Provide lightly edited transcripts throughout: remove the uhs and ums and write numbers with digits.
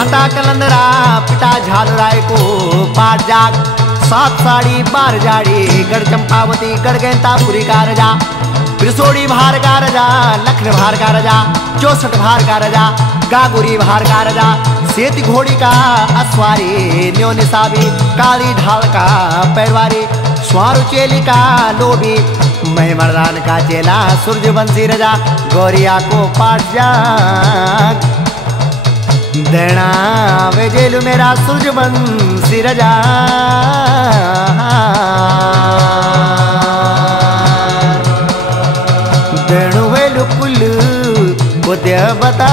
माता कलंदरा पिता झालराय को पाठ जाग 7 साड़ी 12 जाड़ी गढ़ चंपावती गढ़ गैंतापुरी का रजा त्रिशोड़ी भार का रजा लखन भार का रजा 64 भार का रजा गागुरी भार का रजा सेती घोड़ी का अस्वारी न्यो निसाबी काली ढाल का पैरवारी स्वारु चेली का लोभी मैं मर्दान का चेला सूर्यवंशी रजा गौरिया को पाठ जाग देना वे जेलू मेरा सूर्यवंशी रजा देणु वेलु कुल बुद्ध बता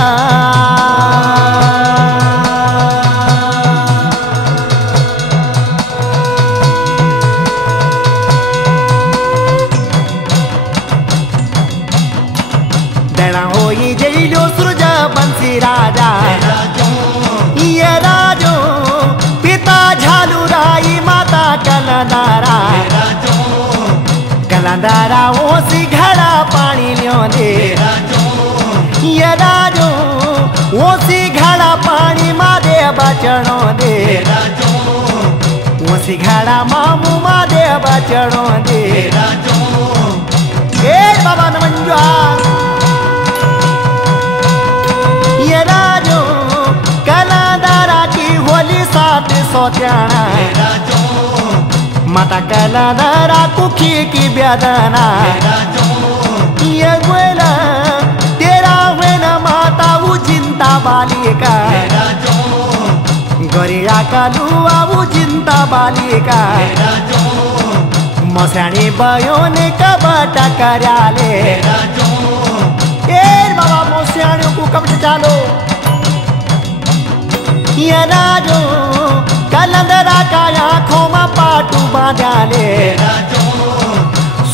देना हो ये जेलू सूर्यवंशी राजा ये राजो पिता झालुराई माता कलंदरा कलंदरा ओसी घड़ा पानी लियो दे ये राजो ओसी घड़ा पानी मादे बचड़ो दे ओसी घड़ा मामू मादे बचड़ो दे ए बाबा नमंजुआ ये राजो कलंदरा की होली 700 माता कलंदरा कुखी की ब्यादना ये गोला तेरा वेना माता वो चिंता बालिका गोरिया कलुआ वो चिंता बालिका मसाणी बयो ने कबटा कराले ए बाबा मोसियाणियों को कब चालो ये राजो कलंदरा का आँखों में पाटू बांधाले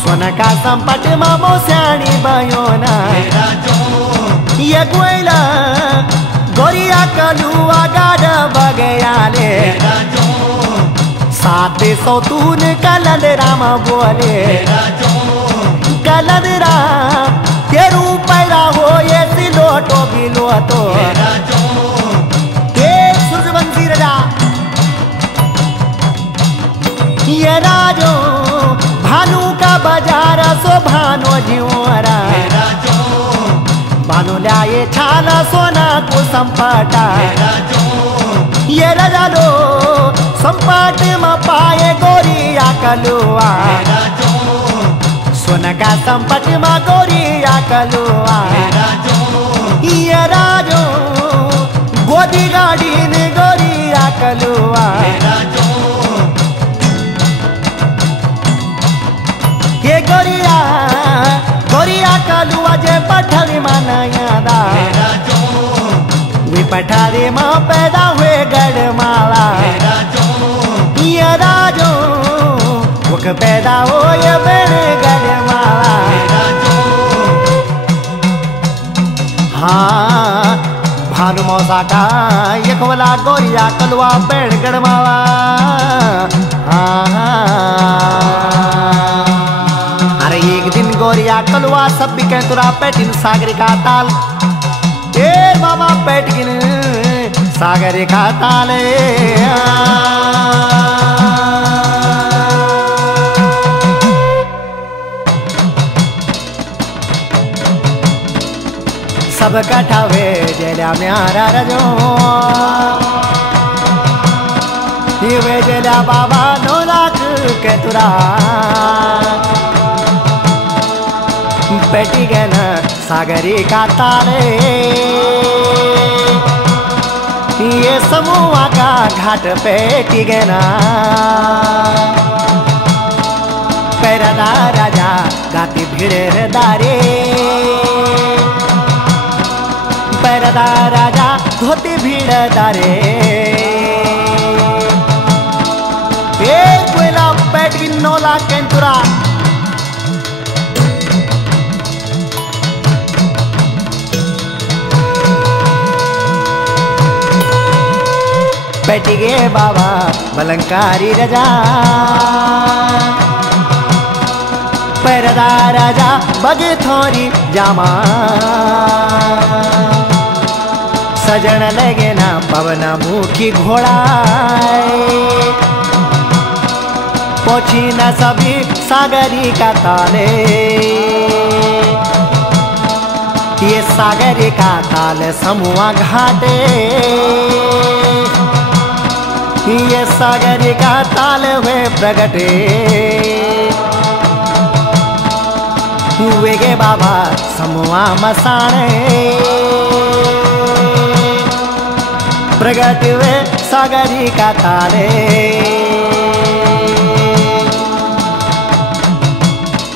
सोना का संपट में मोसियाणी बयोना ये गोइला गोरिया कलुआ गाड़ बगयाले 700 तून कलंदरा में बोले कलंदरा तेरू पैदा हो ये सिलोटो बिलोटो सूर्यवंशी रजा ये राजो भानु का बाजार सो भानो जीवरा भानु लाए छाला सोना को संपटा ये रजा लो संपट में पाए गोरिया कलुआ सोना का संपट में गोरिया कलुआ ये राजो गोदी गाड़ी ने गोरिया कलुआ ये गोरिया गोरिया कलुआ जे पठारी मानयादा वे पठारी माँ पैदा हुए गढ़माला ये राजो वक पैदा हो ये बेड़े गढ़माला हाँ भानु मौसा का ये खोला गोरिया कलुआ बेड़ गढ़माला हाँ एक दिन गोरिया कलुआ सब भी कह तुरा पैटिन सागरी का ताल ए बाबा पैटिन सागरी का ताल सब कठावे जेला म्यारा रजो ये जेला बाबा 9 लाख के तुरा पेटी गन सागरी का ताले ये समूह का घाट पेटी गना पैरदा राजा गाती भीड़ दारे पैरदा राजा धोती भीड़ दारे एक वेला पेट की 9 लाख केंतुरा बैठी गे बाबा बलंकारी रजा पैरदा राजा बगे थोरी जामा सजन लगे ना पवन मुखी घोड़ाए, पहुंची न सभी सागरी का ताले, ये सागरी का ताल समूह घाटे, ये सागरी का ताल हुए प्रगटे, हुए गे बाबा समूह मसाणे, प्रगट हुए सागरी का ताले,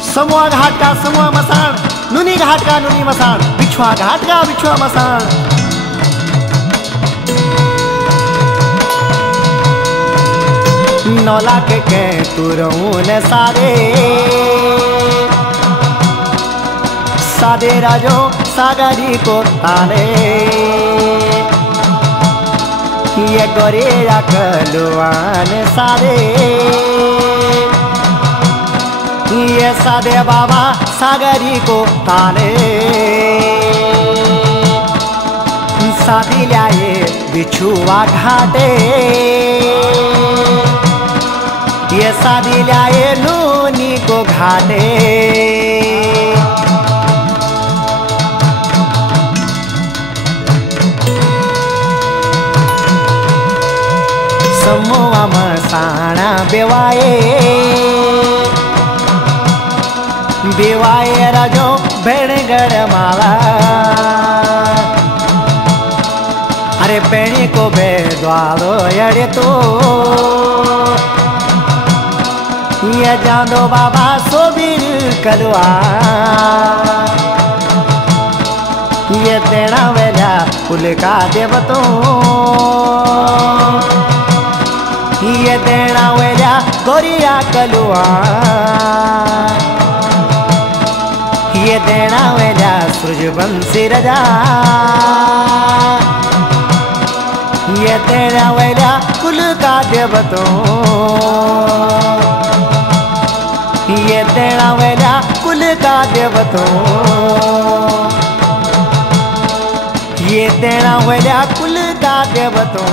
समूह घाट का समूह मसान, नुनी घाट का नुनी मसान, बिछुआ घाट का बिछुआ मसान। नौला के तुरऊन सारे, सादे राजो सागरी को ताले, ये गोरिया कलुआन सारे, ये सादे बाबा सागरी को ताले, सादी लाए बिछुआ घाटे, ये सादी लाए नूनी को घाटे, समूह मसाणा बेवाए, बेवाए राजो भेड़गढ़ माला, अरे बेणी को बेद्वारो यड़े तो, ये जानो बाबा सोबीर कलवा, ये देना वेला कुल का देवतो, ये देना वेला गोरिया कलुआ, ये देना वेला सूरजवंशी राजा, ये देना वेला कुल का देवतो, ये देना वेला कुल का देवतो, ये देना वेला कुल का देवतो।